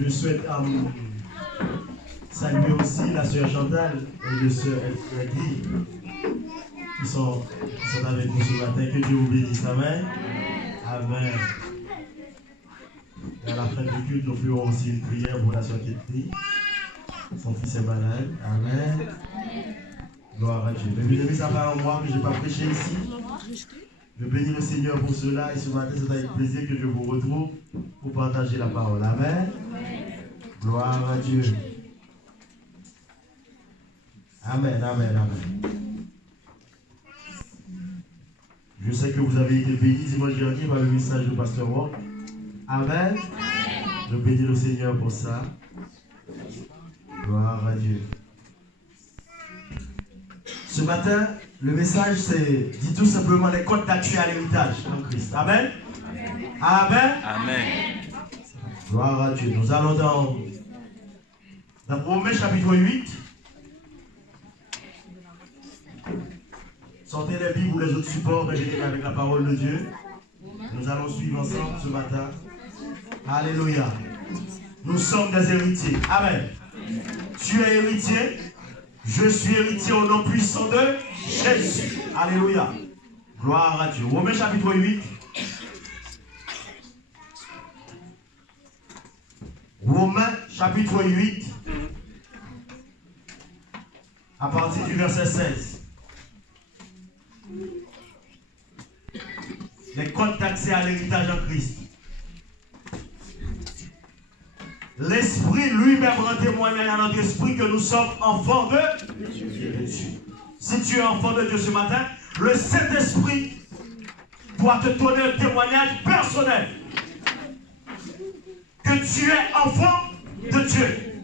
Je souhaite saluer aussi la sœur Chantal et le sœur Eddy qui sont avec nous ce matin. Que Dieu vous bénisse. Amen. Amen. Et à la fin du culte, nous ferons aussi une prière pour la sœur Ketty. Son fils est malade. Amen. Gloire à Dieu. Mais bien-aimé, ça va en moi que je n'ai pas prêché ici. Je bénis le Seigneur pour cela et ce matin, c'est avec plaisir que je vous retrouve pour partager la parole. Amen. Gloire à Dieu. Amen, amen, amen. Je sais que vous avez été bénis dimanche dernier par le message du pasteur Walk. Amen. Je bénis le Seigneur pour ça. Gloire à Dieu. Ce matin, le message c'est, dit tout simplement, les codes d'accès à l'héritage en Christ. Amen. Amen. Amen. Gloire à Dieu. Nous allons dans Romains chapitre 8. Sortez les Bibles ou les autres supports avec la parole de Dieu. Nous allons suivre ensemble ce matin. Alléluia. Nous sommes des héritiers. Amen. Tu es héritier. Je suis héritier au nom puissant de Jésus. Alléluia. Gloire à Dieu. Romains chapitre 8. Romains chapitre 8. À partir du verset 16. Les codes d'accès à l'héritage en Christ. L'Esprit lui-même rend témoignage à notre esprit que nous sommes enfants de Dieu. Si tu es enfant de Dieu ce matin, le Saint-Esprit doit te donner un témoignage personnel que tu es enfant de Dieu.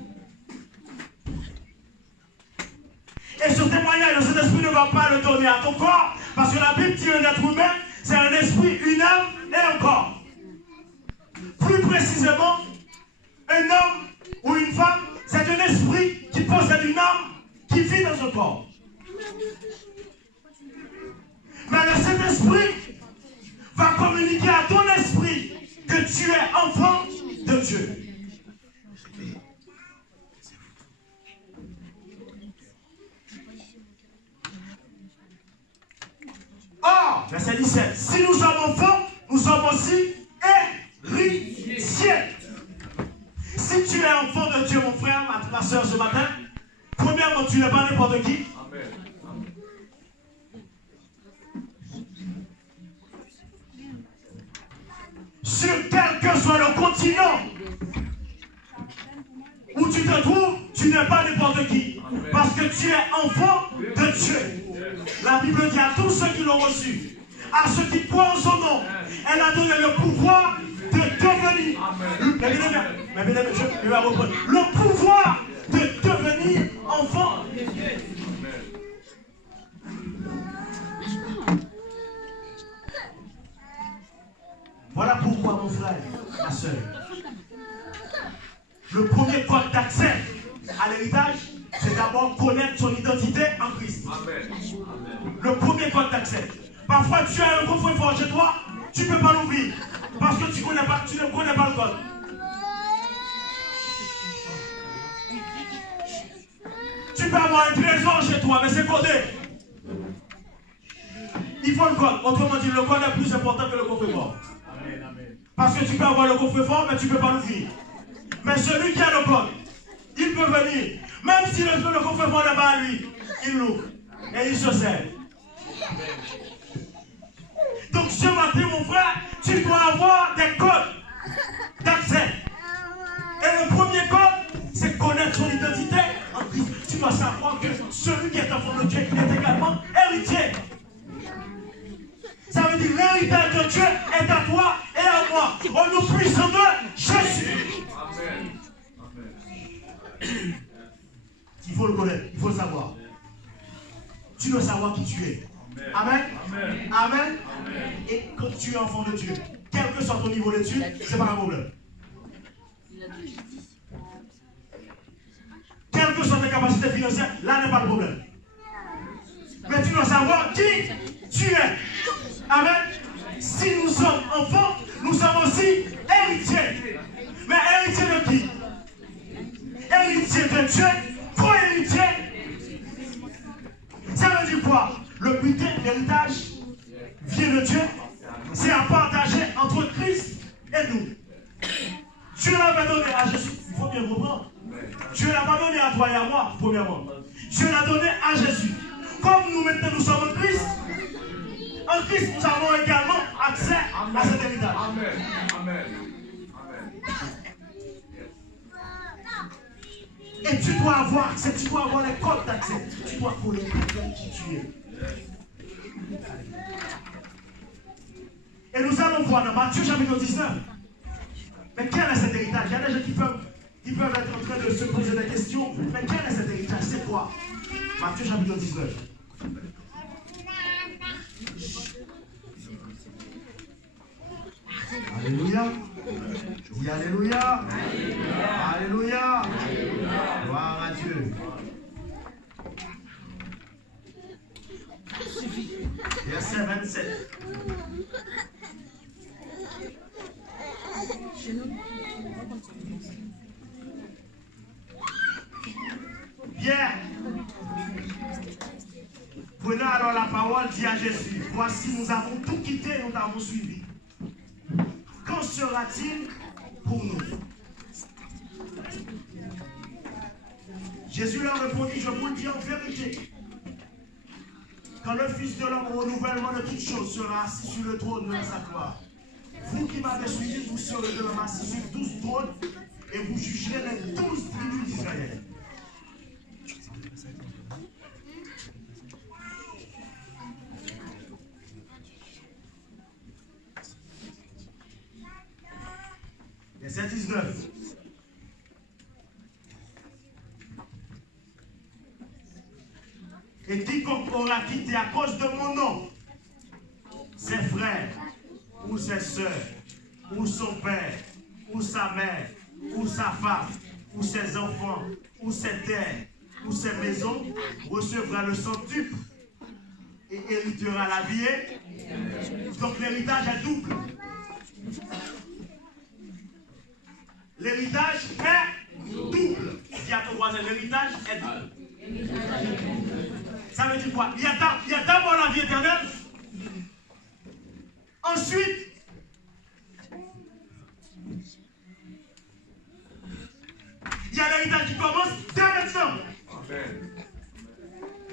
Et ce témoignage, le Saint-Esprit ne va pas le donner à ton corps, parce que la Bible dit un être humain, c'est un esprit, une âme et un corps. Plus précisément, un homme ou une femme, c'est un esprit qui possède une âme qui vit dans un corps. Mais le Saint-Esprit va communiquer à ton esprit que tu es enfant de Dieu. Or, verset 17, si nous sommes enfants, nous sommes aussi héritiers. Si tu es enfant de Dieu, mon frère, ma soeur, ce matin, premièrement, tu n'es pas n'importe qui. Amen. Sur quel que soit le continent où tu te trouves, tu n'es pas n'importe qui. Amen. Parce que tu es enfant de Dieu. La Bible dit à tous ceux qui l'ont reçu, à ceux qui croient en son nom, elle a donné le pouvoir de devenir. Je vais reprendre. Le pouvoir de devenir enfant. Voilà pourquoi, mon frère, ma soeur, le premier code d'accès à l'héritage, c'est d'abord connaître son identité en Christ. Amen. Le premier code d'accès. Parfois, tu as un coffre-fort chez toi, tu ne peux pas l'ouvrir. Parce que tu ne connais pas le code. Tu peux avoir un trésor chez toi, mais c'est codé. Il faut le code. Autrement dit, le code est plus important que le coffre-fort. Parce que tu peux avoir le coffre-fort, mais tu ne peux pas l'ouvrir. Mais celui qui a le code, il peut venir. Même si le coffre-fort n'est pas à lui, il l'ouvre. Et il se sert. Donc ce matin, mon frère, tu dois avoir des codes d'accès. Et le premier code, c'est connaître son identité en Christ. Tu dois savoir que celui qui est enfant de Dieu, il est également héritier. Ça veut dire l'héritage de Dieu est à toi et à moi. Au nom puissant de Jésus. Amen. Amen. Il faut le connaître, il faut le savoir. Tu dois savoir qui tu es. Amen. Amen. Amen. Amen. Et quand tu es enfant de Dieu, quel que soit ton niveau d'études, ce n'est pas un problème. Quelles que soient tes capacités financières, là n'est pas le problème. Mais tu dois savoir qui tu es. Amen. Si nous sommes enfants, nous sommes aussi héritiers. Mais héritiers de qui? héritier de Dieu, co-héritier. Ça veut dire quoi? Le butin de l'héritage vient de Dieu. C'est à partager entre Christ et nous. Dieu l'avait donné à Jésus. Il faut bien comprendre. Dieu l'a pas donné à toi et à moi, premièrement. Dieu l'a donné à Jésus. Comme nous maintenant nous sommes en Christ, nous avons également accès à cet héritage. Amen. Amen. Et tu dois avoir accès, tu dois avoir les codes d'accès. Tu dois connaître qui tu es. Et nous allons voir dans Matthieu chapitre 19. Mais quel est cet héritage? Il y a des gens qui peuvent être en train de se poser des questions. Mais quel est cet héritage? C'est quoi? Matthieu chapitre 19. Alléluia. Dis Alléluia. Alléluia. Gloire à Dieu. Verset 27. Pierre, prenant alors la parole, dit à Jésus, voici, nous avons tout quitté, nous t'avons suivi. Qu'en sera-t-il pour nous? Jésus leur répondit, je vous le dis en vérité, quand le Fils de l'homme au renouvellement de toutes choses sera assis sur le trône de sa gloire, vous qui m'avez suivi, vous serez de l'homme assis sur 12 trônes et vous jugerez les 12 tribus d'Israël. Verset 19. Et quiconque aura quitté à cause de mon nom ses frères, ou ses soeurs, ou son père, ou sa mère, ou sa femme, ou ses enfants, ou ses terres, ou ses maisons, recevra le centuple et héritera la vie. Donc l'héritage est double. L'héritage est double. Dis à ton voisin, l'héritage est double. Ça veut dire quoi? Il y a d'abord la vie éternelle. Ensuite, il y a l'héritage qui commence dès maintenant.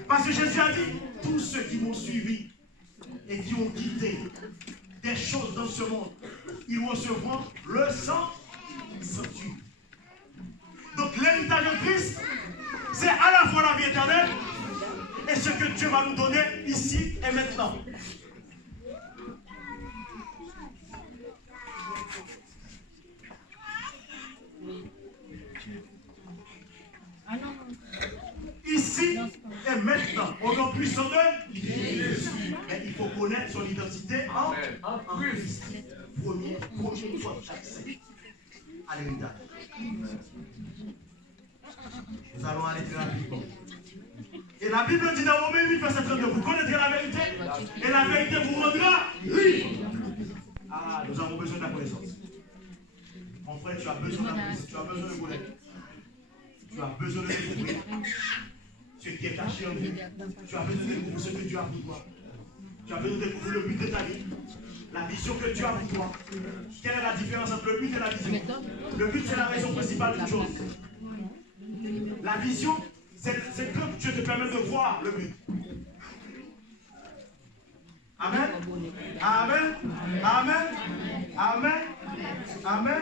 Parce que Jésus a dit, tous ceux qui m'ont suivi et qui ont quitté des choses dans ce monde, ils recevront le sang. Donc l'héritage de Christ, c'est à la fois la vie éternelle et ce que Dieu va nous donner ici et maintenant. Ici et maintenant, au nom puissant de Jésus. Mais il faut connaître son identité en Christ. Premier fois d'accès à l'héritage. Nous allons aller très rapidement. Et la Bible dit dans Romains 8, verset 32, vous connaîtrez la vérité et la vérité vous rendra libre. Ah, nous avons besoin de la connaissance. Mon frère, tu as besoin de la connaissance, tu as besoin de connaître. Tu as besoin de découvrir ce qui est caché en vous. Tu as besoin de découvrir ce que Dieu a pour toi. Tu as besoin de découvrir le but de ta vie. La vision que Dieu a pour toi. Quelle est la différence entre le but et la vision? Le but, c'est la raison principale d'une chose. La vision, c'est que Dieu te permet de voir le but. Amen. Amen. Amen. Amen. Amen.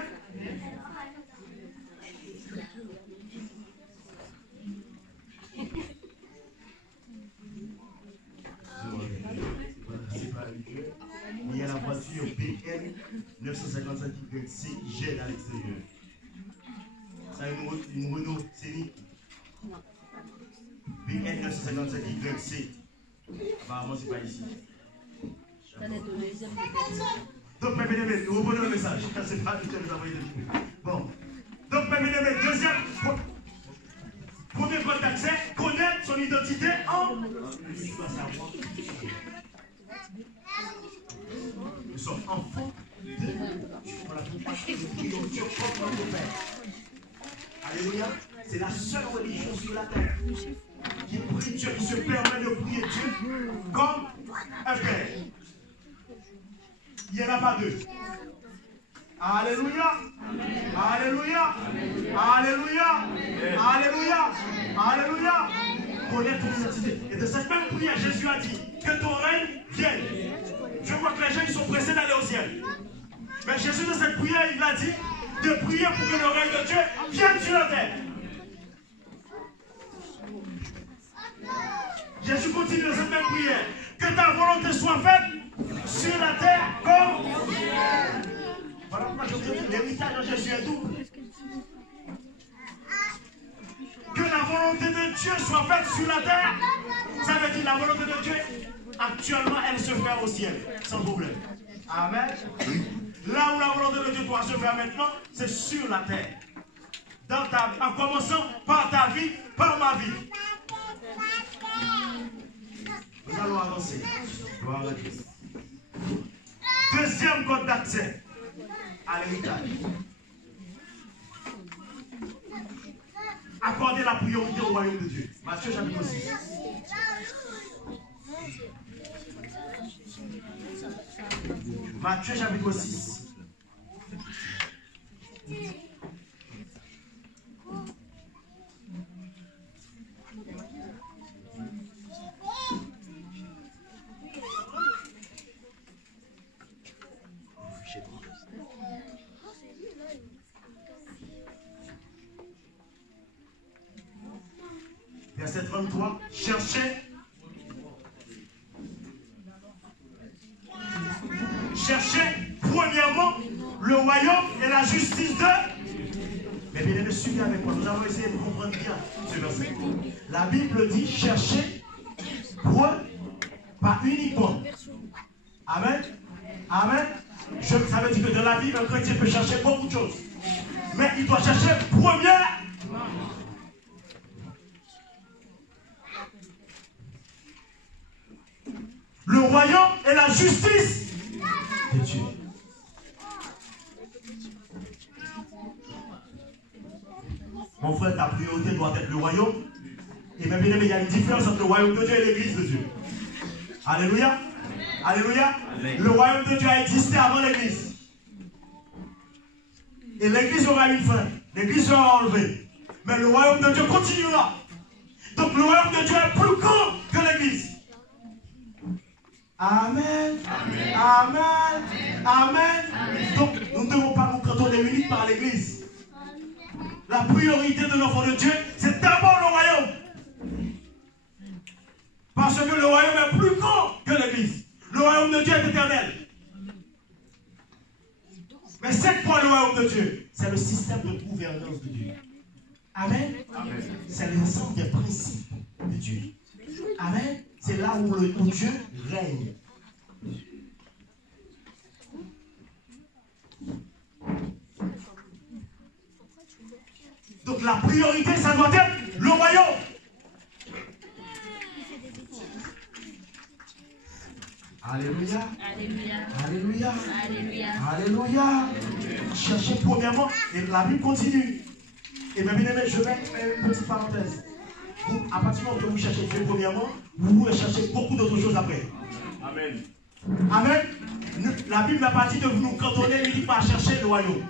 Il y a la voiture BN 957Y à l'extérieur. Ça a une Renault Scénic. BN 957Y. Apparemment, c'est pas ici. Donc, mes bien-aimés, vous reprenez le message. C'est pas que vous envoyez des. Bon. Donc, mes bien-aimés, deuxième. Premier point d'accès, connaître son identité en. Nous sommes enfants de Dieu. Voilà pourquoi nous prions Dieu comme notre Père. Alléluia. C'est la seule religion sur la terre qui prie Dieu, qui se permet de prier Dieu comme un père. Il n'y en a pas deux. Alléluia. Alléluia. Alléluia. Alléluia. Alléluia. Connais ton identité. Et de cette même prière, Jésus a dit que ton règne vienne. Je vois que les gens ils sont pressés d'aller au ciel. Mais Jésus, de cette prière, il a dit de prier pour que le règne de Dieu vienne sur la terre. Jésus continue de cette même prière. Que ta volonté soit faite sur la terre comme au ciel. Voilà pourquoi je vous dis l'héritage de Jésus est double. Que la volonté de Dieu soit faite sur la terre. Ça veut dire la volonté de Dieu, actuellement, elle se fait au ciel, sans problème. Amen. Là où la volonté de Dieu doit se faire maintenant, c'est sur la terre. Dans ta, en commençant par ta vie, par ma vie. Nous allons avancer. Gloire à Dieu. Deuxième code d'accès à l'héritage. Accorder la priorité au royaume de Dieu. Matthieu chapitre 6. Matthieu chapitre 6. Verset 33, cherchez premièrement le royaume et la justice de... Mais bien aimé, suivez avec moi, nous allons essayer de comprendre bien ce verset. La Bible dit cherchez pas uniquement. Amen. Amen. Ça veut dire que dans la Bible, un chrétien peut chercher beaucoup de choses. Mais il doit chercher premièrement le royaume et la justice de Dieu. Mon frère, ta priorité doit être le royaume. Et même bien aimé, il y a une différence entre le royaume de Dieu et l'église de Dieu. Alléluia. Alléluia. Le royaume de Dieu a existé avant l'église. Et l'église aura une fin. L'église sera enlevée. Mais le royaume de Dieu continuera. Donc le royaume de Dieu est plus grand que l'église. Amen. Amen. Amen. Amen. Amen. Donc, nous ne devons pas nous cantonner uniques par l'église. La priorité de l'enfant de Dieu, c'est d'abord le royaume. Parce que le royaume est plus grand que l'église. Le royaume de Dieu est éternel. Mais c'est quoi le royaume de Dieu? C'est le système de gouvernance de Dieu. Amen. Amen. C'est l'ensemble des principes de Dieu. Amen. C'est là où Dieu règne. Donc la priorité, ça doit être le royaume. Alléluia. Alléluia. Alléluia. Alléluia. Alléluia. Cherchez premièrement, et la Bible continue. Et bien, bien aimé, je vais une petite parenthèse. Vous, à partir du moment où vous cherchez Dieu premièrement, vous pouvez chercher beaucoup d'autres choses après. Amen. Amen. La Bible n'a pas dit de nous cantonner uniquement à chercher le royaume.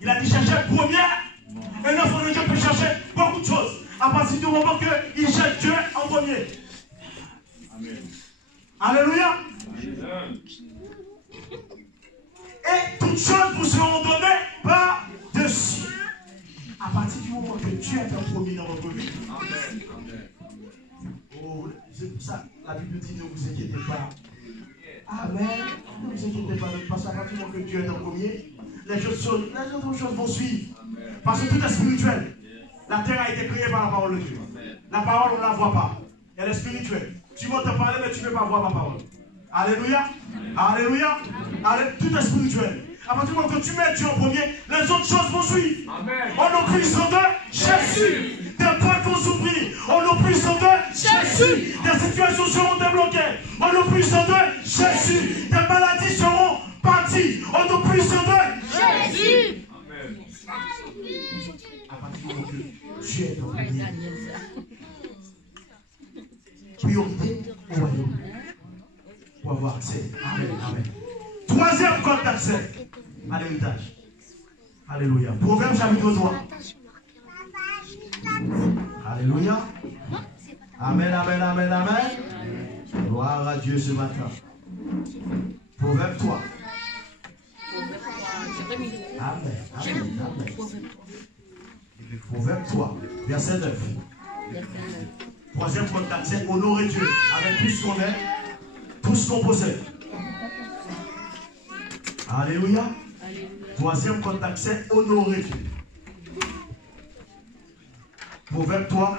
Il a dit chercher première. Et l'enfant de Dieu peut chercher beaucoup de choses. À partir du moment qu'il cherche Dieu en premier. Amen. Alléluia. Amen. Et toutes choses vous seront données par-dessus. À partir du moment que Dieu est en premier dans votre vie. Amen. Oh, c'est pour ça la Bible dit ne vous inquiétez pas. Amen. Ne vous inquiétez pas. Parce qu'à partir du moment que Dieu est en premier, les autres choses vont suivre. Parce que tout est spirituel. La terre a été créée par la parole de Dieu. La parole, on ne la voit pas. Elle est spirituelle. Tu m'entends parler, mais tu ne peux pas voir ma parole. Alléluia. Alléluia. Tout est spirituel. À partir du moment que tu mets Dieu en premier, les autres choses vont suivre. Au nom puissant de Jésus. Des portes vont s'ouvrir. Au nom puissant de Jésus. Des situations seront débloquées. Au nom puissant de Jésus. Des maladies seront parties. Au nom puissant de Jésus. Amen. À partir vivons que Dieu est en premier. Priorité au royaume. Pour avoir accès. Amen. Amen. Troisième code d'accès à l'héritage. Alléluia. Proverbe chapitre 3. Alléluia. Amen, amen, amen, amen. Gloire à Dieu ce matin. Proverbe 3. Amen, amen, amen. Proverbe 3, verset 9. Troisième code d'accès, honorer Dieu avec tout ce qu'on est, tout ce qu'on possède. Alléluia. Troisième code d'accès, honorer Dieu. Proverbe 3,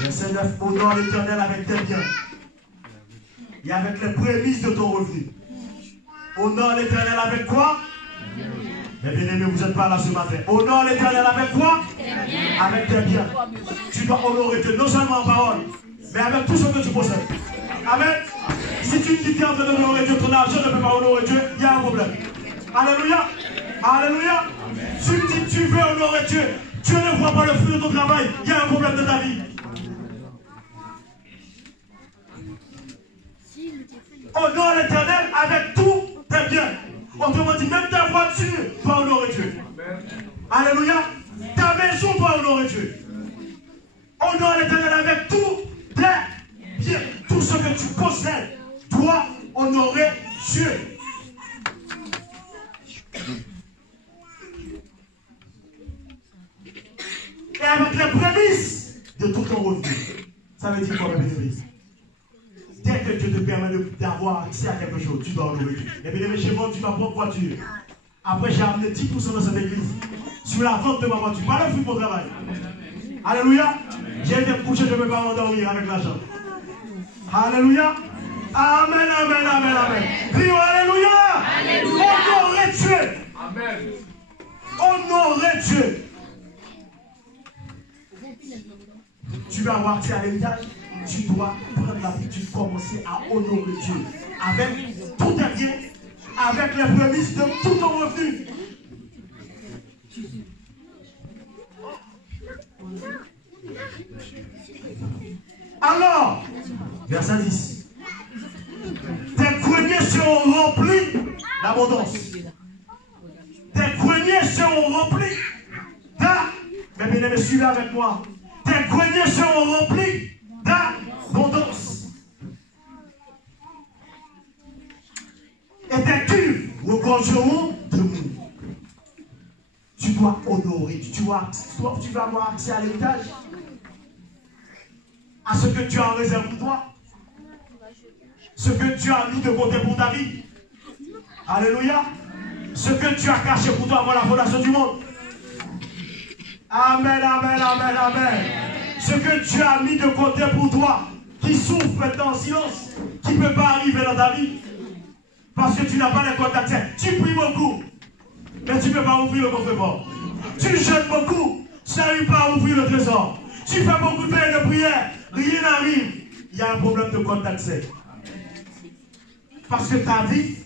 verset 9. Honore l'Éternel avec tes biens et avec les prémices de ton revenu. Honore l'Éternel avec quoi? Mais bien aimé, vous n'êtes pas là ce matin. Honore l'Éternel avec quoi? Avec tes biens. Tu dois honorer Dieu, non seulement en parole, mais avec tout ce que tu possèdes. Amen. Si tu dis que tu es en train d'honorer Dieu, ton argent ne peut pas honorer Dieu, il y a un problème. Alléluia. Alléluia. Si tu dis que tu veux honorer Dieu, Dieu ne voit pas le fruit de ton travail, il y a un problème de ta vie. Honore l'Éternel avec tous tes biens. Autrement dit, même ta voiture doit honorer Dieu. Alléluia. Ta maison doit honorer Dieu. Honore l'Éternel avec tous tes biens. Tout ce que tu possèdes doit honorer Dieu. Et avec les prémices de tout ton revenu. Ça veut dire quoi, mes bénéfices? Dès que Dieu te permet d'avoir accès à quelque chose, tu dois honorer Dieu. Et bien, j'ai vendu ma propre voiture. Après, j'ai amené 10% dans cette église. Sur la vente de ma voiture. Pas le fruit de mon travail. Alléluia. J'ai été me coucher, je ne peux pas m'endormir avec l'argent. Alléluia. Amen, amen, amen, amen. Crions Alléluia. Alléluia. Honorer Dieu. Amen. Honorer Dieu. Tu vas avoir accès à l'héritage. Tu dois prendre l'habitude de commencer à honorer Dieu avec tout tes biens, avec les prémices de tout ton revenu. Alors, verset 10. Tes greniers seront remplis d'abondance. Tes greniers seront remplis mais bien aimé, suivez avec moi. Tes greniers seront remplis d'abondance. Et tes cuves regorgeront de mou. Tu dois honorer. Tu vas avoir accès à l'héritage, à ce que Dieu a en réserve pour toi, ce que Dieu a mis de côté pour ta vie. Alléluia. Ce que Dieu a caché pour toi avant la fondation du monde. Amen, amen, amen, amen. Ce que Dieu a mis de côté pour toi, qui souffre maintenant en silence, qui ne peut pas arriver dans ta vie, parce que tu n'as pas les codes d'accès. Tu pries beaucoup, mais tu ne peux pas ouvrir le coffre-fort. Tu jeûnes beaucoup, tu n'arrives pas à ouvrir le trésor. Tu fais beaucoup de prières, rien n'arrive. Il y a un problème de code d'accès. Parce que ta vie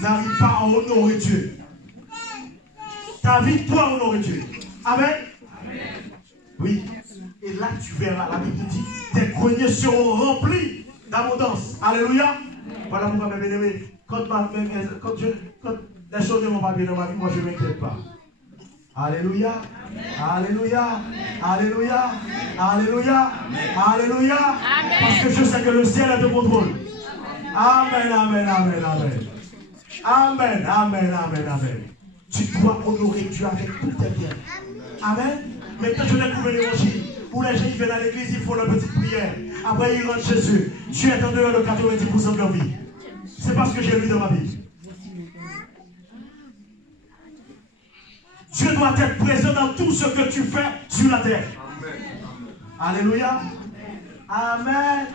n'arrive pas à honorer Dieu. Ta vie doit honorer Dieu. Amen. Oui. Et là, tu verras, la Bible dit, tes greniers seront remplis d'abondance. Alléluia. Voilà pourquoi, mes bien-aimés, quand les choses ne vont pas bien dans ma vie, moi, je ne m'inquiète pas. Alléluia. Alléluia. Alléluia. Alléluia. Alléluia. Parce que je sais que le ciel est de contrôle. Amen, amen, amen, amen. Amen, amen, amen, amen. Tu dois honorer Dieu avec tout tes biens. Amen. Maintenant, je découvre l'évangile. Où les gens ils viennent à l'église, ils font leur petite prière. Après, ils rentrent chez eux. Dieu est en dehors de 90% de leur vie. C'est parce que j'ai lu dans ma Bible. Dieu doit être présent dans tout ce que tu fais sur la terre. Amen. Alléluia. Amen. Amen.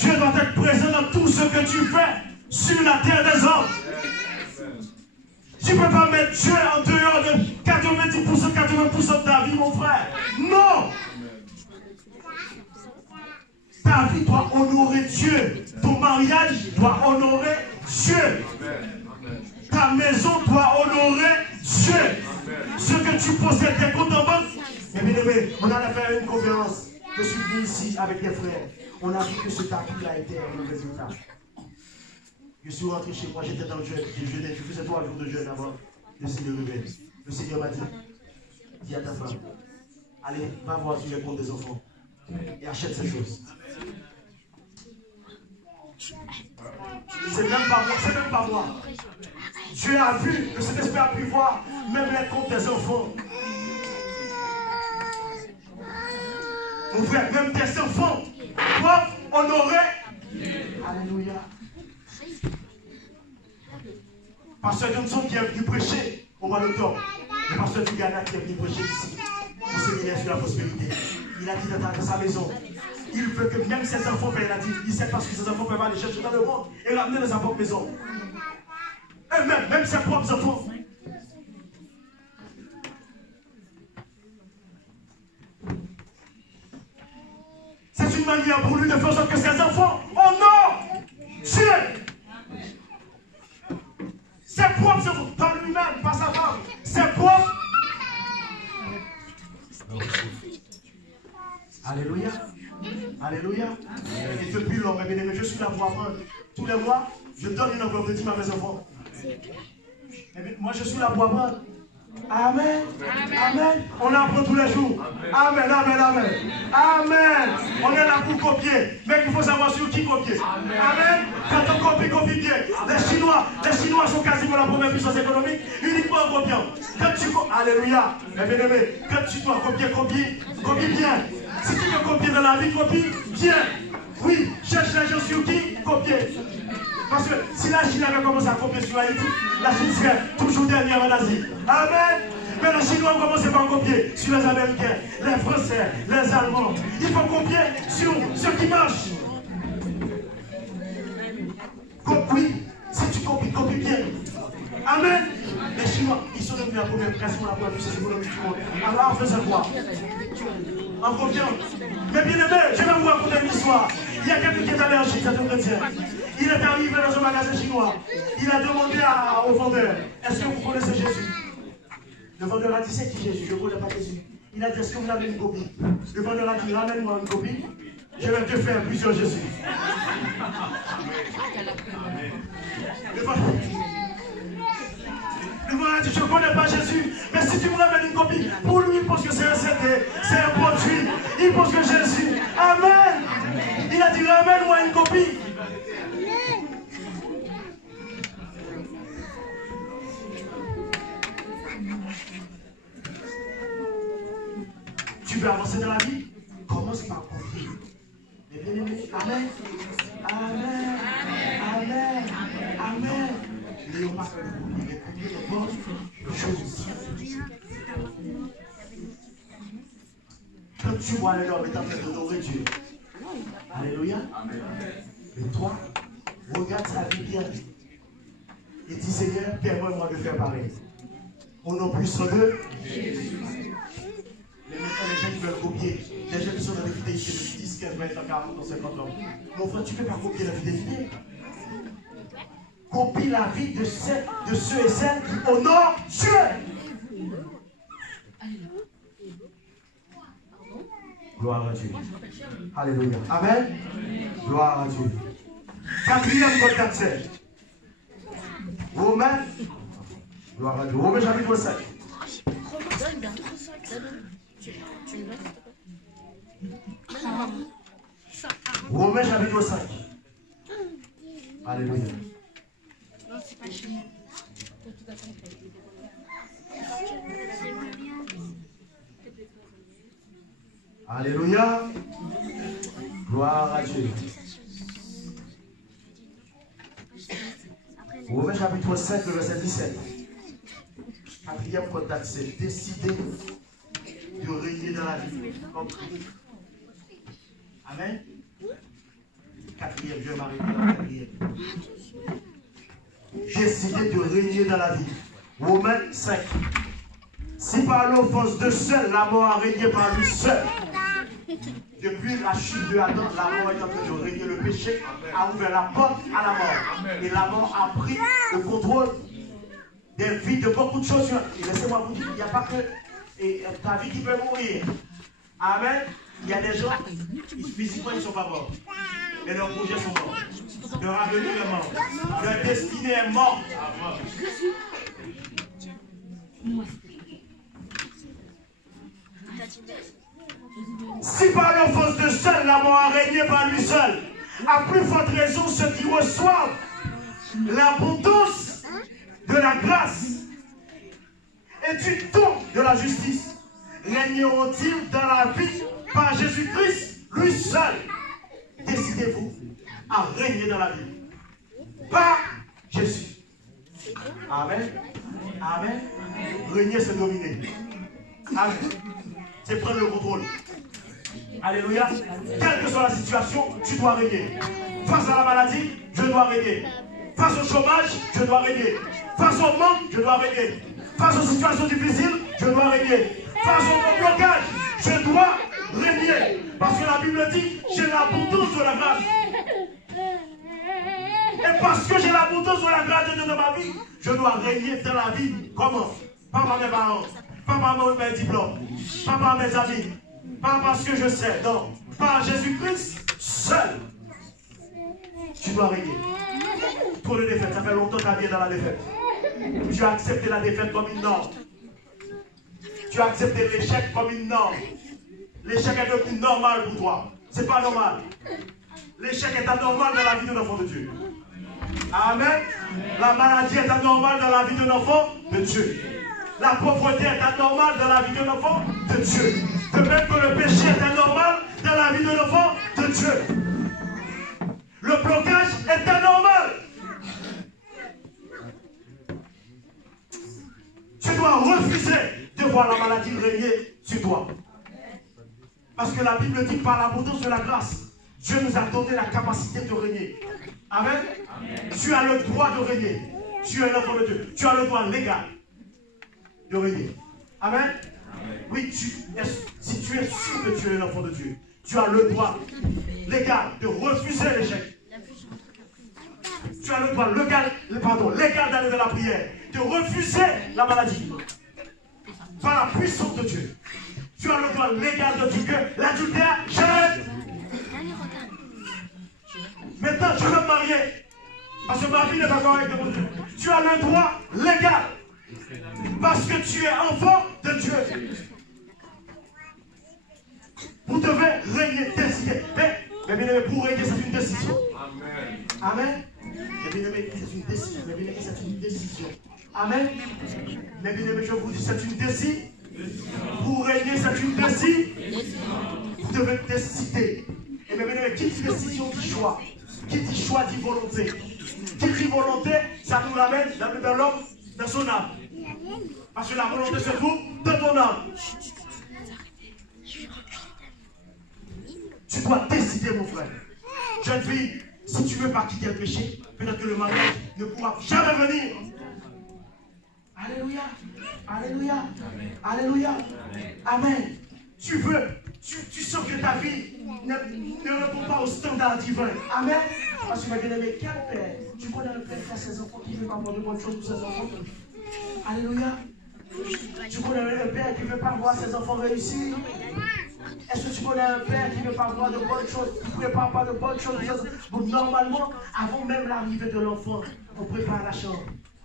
Dieu doit être présent dans tout ce que tu fais sur la terre des hommes. Tu ne peux pas mettre Dieu en dehors de 90%, 80% de ta vie, mon frère. Non. Ta vie doit honorer Dieu. Ton mariage doit honorer Dieu. Ta maison doit honorer Dieu. Ce que tu possèdes, tes comptes en bien-aimés, on allait faire une conférence. Je suis venu ici avec les frères. On a vu que ce tapis a été un mauvais résultat. Je suis rentré chez moi, j'étais dans le jeûne. J'ai jeûné, je faisais 3 jours de jeûne avant de se lever. Le Seigneur m'a dit, dis à ta femme, allez, va voir sur les comptes des enfants et achète ces choses. C'est même pas moi. Dieu a vu que cet esprit a pu voir même les comptes des enfants. Mon frère, même tes enfants doivent honorer. Alléluia. Pasteur Johnson qui est venu prêcher au mois d'octobre. Le pasteur Tigana qui est venu prêcher ici au séminaire sur la prospérité. Il a dit dans sa maison, il veut que même ses enfants payent la dîme. Il sait parce que ses enfants peuvent aller chercher dans le monde et ramener dans sa propre maison. Eux-mêmes, même ses propres enfants. C'est une manière pour lui de faire en sorte que ses enfants honorent Dieu. Ses propres enfants, dans lui-même, pas sa femme. Ses propres. Alléluia. Alléluia. Et depuis lors, mes bien-aimés, je suis là pour apprendre. Tous les mois, je donne une enveloppe de dîmes à mes enfants. Moi, je suis là pour apprendre. Amen. Amen. On apprend tous les jours. Amen, amen, amen. Amen. On est là pour copier. Mais il faut savoir sur qui copier. Amen. Quand on copie, copie bien. Les Chinois sont quasiment la première puissance économique uniquement en copiant. Quand tu copies, alléluia. Mes bien-aimés, quand tu dois copier, copie bien. Si tu veux copier dans la vie, copie bien. Oui, cherche les gens sur qui copier. Parce que si la Chine avait commencé à copier sur Haïti, la Chine serait toujours dernière en Asie. Amen. Mais les Chinois ont commencé par copier sur les Américains, les Français, les Allemands. Il faut copier sur ce qui marche. Oui, si tu copies, copie bien. Amen. Les Chinois, ils sont devenus la première pression, la première puissance économique du monde. Alors, en faisant quoi? En confiance. Mais bien aimé, je vais vous raconter une histoire. Il y a quelqu'un qui est allergique, c'est un chrétien. Il est arrivé dans un magasin chinois. Il a demandé au vendeur, est-ce que vous connaissez Jésus? Le vendeur a dit, c'est qui Jésus? Je ne connais pas Jésus. Il a dit, est-ce que vous avez une copie? Le vendeur a dit, ramène-moi une copie. Je vais te faire plusieurs Jésus. Le vendeur a dit, je ne connais pas Jésus. Mais si tu me ramènes une copie, pour lui, il pense que c'est un CD, c'est un produit. Il pense que Jésus. Amen. Il a dit, ramène-moi une copie. Tu veux avancer dans la vie? Commence par confier. Mais bien aimé, amen. Amen. Amen. Amen. N'ayons pas peur de copier, mais copier les bonnes choses. Quand tu vois les hommes est en train d'adorer Dieu. Alléluia. Et toi, regarde sa vie bien. Et dis Seigneur, permets-moi de faire pareil. Au nom puissant de Jésus. Les gens qui veulent copier, les gens qui sont dans les fidélités de 10, 15, 20 ans, 40 ans, 50 ans. Mon frère, tu ne peux pas copier la fidélité. Copie la vie de ceux et celles qui honorent Dieu. Gloire à Dieu. Alléluia. Amen. Gloire à Dieu. 4e code d'accès. Romains. Gloire à Dieu. Romains chapitre 5. Romains chapitre 5. Alléluia. Alléluia. Gloire à Dieu. Romains chapitre 5, le verset 17. 4e contact, c'est décider de régner dans la vie comme Christ. Amen. 4e, je vais m'arrêter dans la 4e. Décider de régner dans la vie. Romains 5. Si par l'offense de seul, la mort a régné par lui seul. Depuis la chute de Adam, la mort est en train de régner. Le péché a ouvert la porte à la mort. Et la mort a pris le contrôle des vies de beaucoup de choses. Et laissez-moi vous dire, il n'y a pas que et ta vie qui peut mourir. Amen. Il y a des gens, physiquement, ils ne sont pas morts. Mais leurs projets sont morts. Leur avenir est mort. Leur destinée est morte. Si par l'offense de seul la mort a régné par lui seul, à plus forte raison ceux qui reçoivent l'abondance de la grâce et du don de la justice régneront-ils dans la vie par Jésus-Christ, lui seul. Décidez-vous à régner dans la vie par Jésus. Amen. Amen. Régner, c'est dominer. Amen. C'est prendre le contrôle. Alléluia. Quelle que soit la situation, tu dois régner. Face à la maladie, je dois régner. Face au chômage, je dois régner. Face au manque, je dois régner. Face aux situations difficiles, je dois régner. Face au blocage, je dois régner. Parce que la Bible dit, j'ai l'abondance de la grâce. Et parce que j'ai l'abondance de la grâce de Dieu dans ma vie, je dois régner dans la vie. Comment? Pas par mes parents, pas par mes diplômes, pas par mes amis, pas parce que je sais, non. Par Jésus-Christ seul. Tu dois régner. Trop de défaites, ça fait longtemps que tu as vie dans la défaite. Tu as accepté la défaite comme une norme. Tu as accepté l'échec comme une norme. L'échec est devenu normal pour toi. Ce n'est pas normal. L'échec est anormal dans la vie d'un enfant de Dieu. Amen. La maladie est anormale dans la vie d'un enfant de Dieu. La pauvreté est anormale dans la vie d'un enfant de Dieu. De même que le péché est anormal dans la vie d'un enfant de Dieu. Le blocage est anormal. Tu dois refuser de voir la maladie régner sur toi. Parce que la Bible dit par l'abondance de la grâce, Dieu nous a donné la capacité de régner. Amen. Amen. Tu as le droit de régner. Tu es l'enfant de Dieu. Tu as le droit légal de régner. Amen. Amen. Oui, si tu es sûr que tu es l'enfant de Dieu, tu as le droit légal de refuser l'échec. Tu as le droit légal d'aller dans la prière, de refuser la maladie. Par la puissance de Dieu. Tu as le droit légal de dire que l'adultère, j'arrête. Maintenant, je veux me marier. Parce que ma vie n'est pas correcte avec Dieu. Tu as le droit légal. Parce que tu es enfant de Dieu. Vous devez régner, décider. Mais bien aimé, pour régner, c'est une décision. Amen. Amen. Mais bien aimé, c'est une décision. Mais bien aimé, c'est une décision. Amen. Mais bien aimé, je vous dis, c'est une décision. Pour régner, c'est une décision. Vous devez décider. Et bien aimé, qui dit décision dit choix. Qui dit choix dit volonté. Qui dit volonté, ça nous ramène dans l'homme, dans son âme. Parce que la volonté se trouve dans ton âme. Tu dois décider, mon frère. Jeune fille, si tu ne veux pas quitter le péché, peut-être que le mariage ne pourra jamais venir. Alléluia. Alléluia. Amen. Alléluia. Amen. Tu sens que ta vie ne répond pas au standard divin. Amen. Parce que, bien aimé, quel père? Tu connais un père qui a ses enfants qui ne veut pas voir de bonnes choses pour ses enfants. Alléluia. Tu connais un père qui ne veut pas voir ses enfants réussir. Est-ce que tu connais un père qui ne veut pas voir de bonnes choses, qui ne prépare pas de bonnes choses? Bon, normalement, avant même l'arrivée de l'enfant, on prépare la chambre,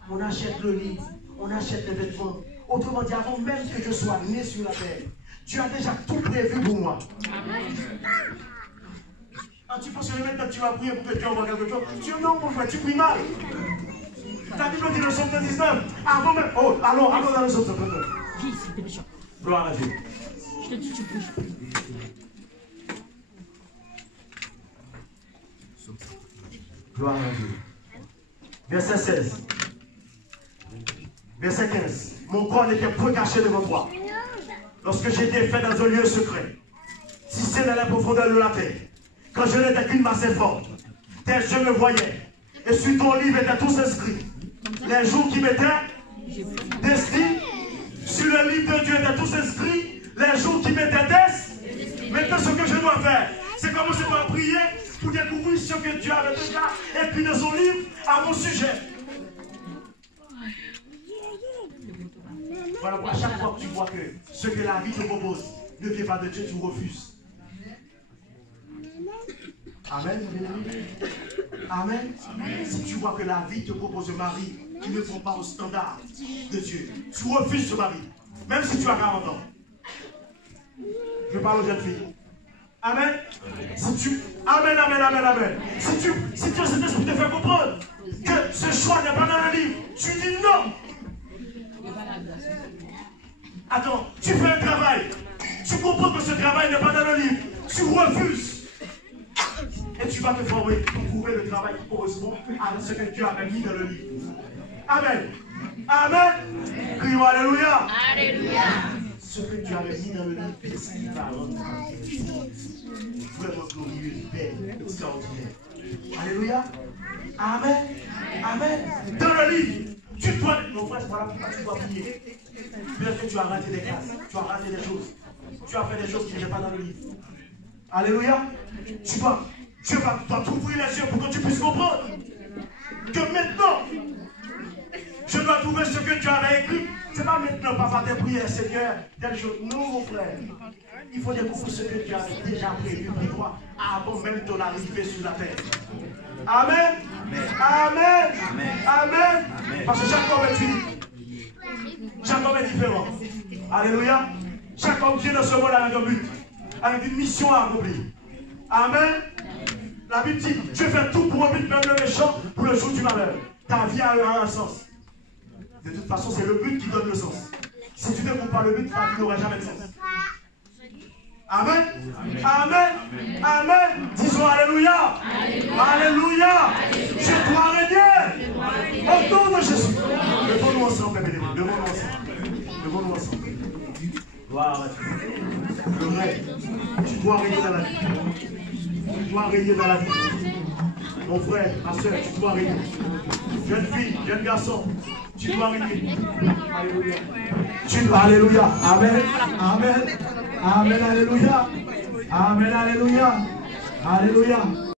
on achète le lit, on achète les vêtements. Autrement dit, avant même que je sois né sur la terre, tu as déjà tout prévu pour moi. Ah, tu penses que maintenant tu vas prier pour que Dieu envoie quelque chose? Tu dis non, mon frère, tu pries mal. La Bible dit le psaume 19. Avant même. Oh, allons dans le psaume 19. Gloire à Dieu. Je te dis, tu pries. Gloire à Dieu. Verset 16. Verset 15. Mon corps n'était point caché devant toi. Lorsque j'étais fait dans un lieu secret, si c'est dans la profondeur de la terre, quand je n'étais qu'une masse forte, tel je me voyais, et sur ton livre étaient tous inscrits. Les jours qui m'étaient destinés, sur le livre de Dieu étaient tous inscrits. Les jours qui m'étaient destinés. Maintenant, ce que je dois faire, c'est commencer par prier pour découvrir ce que Dieu avait déjà écrit dans son livre à mon sujet. Voilà pourquoi à chaque fois que tu vois que ce que la vie te propose ne vient pas de Dieu, tu refuses. Amen. Amen. Si tu vois que la vie te propose un mari qui ne répond pas au standard de Dieu, tu refuses ce mari, même si tu as 40 ans. Je parle aux jeunes filles. Amen. Amen, amen, amen, amen. Si Dieu cet esprit te fait comprendre que ce choix n'est pas dans le livre, tu dis non. Attends, tu fais un travail. Tu comprends que ce travail n'est pas dans le livre. Tu refuses. Et tu vas te former pour trouver le travail qui correspond à ce que Dieu a mis dans le livre. Amen. Amen. Crions alléluia. Alléluia. Ce que Dieu avait mis dans le livre, c'est ce qui va rendre vraiment glorieux, belle, extraordinaire. Alléluia. Amen. Amen. Dans le livre, tu dois, mon frère, voilà pourquoi tu dois prier. Peut-être que tu as raté des classes, tu as raté des choses. Tu as fait des choses qui n'étaient pas dans le livre. Alléluia. Dieu va t'ouvrir les yeux pour que tu puisses comprendre que maintenant, je dois trouver ce que Dieu avait écrit. Ce n'est pas maintenant, papa, tes prières, Seigneur, telle chose. Non, mon frère. Il faut découvrir ce que Dieu avait déjà prévu pour toi avant même ton arrivée sur la terre. Amen. Amen. Amen. Parce que chaque homme est unique. Chaque homme est différent. Alléluia. Chaque homme vient dans ce monde avec un but, avec une mission à accomplir. Amen. La Bible dit, Dieu fait tout pour un but, même le méchant, pour le jour du malheur. Ta vie a un sens. De toute façon, c'est le but qui donne le sens. Si tu ne comprends pas le but, ta vie n'aura jamais de sens. Amen. Amen. Amen. Disons Alléluia. Alléluia. Je dois régner. Au nom de Jésus. Levons-nous ensemble, mes bénémoines. Levons-nous ensemble. Levons-nous ensemble. Gloire à Dieu. Le règne. Tu dois régner dans la vie. Tu dois régner dans la vie. Mon frère, ma soeur, tu dois régner. Jeune fille, jeune garçon, tu dois régner. Alléluia. Alléluia. Amen. Amen. Amen. Alléluia. Amen. Alléluia. Alléluia.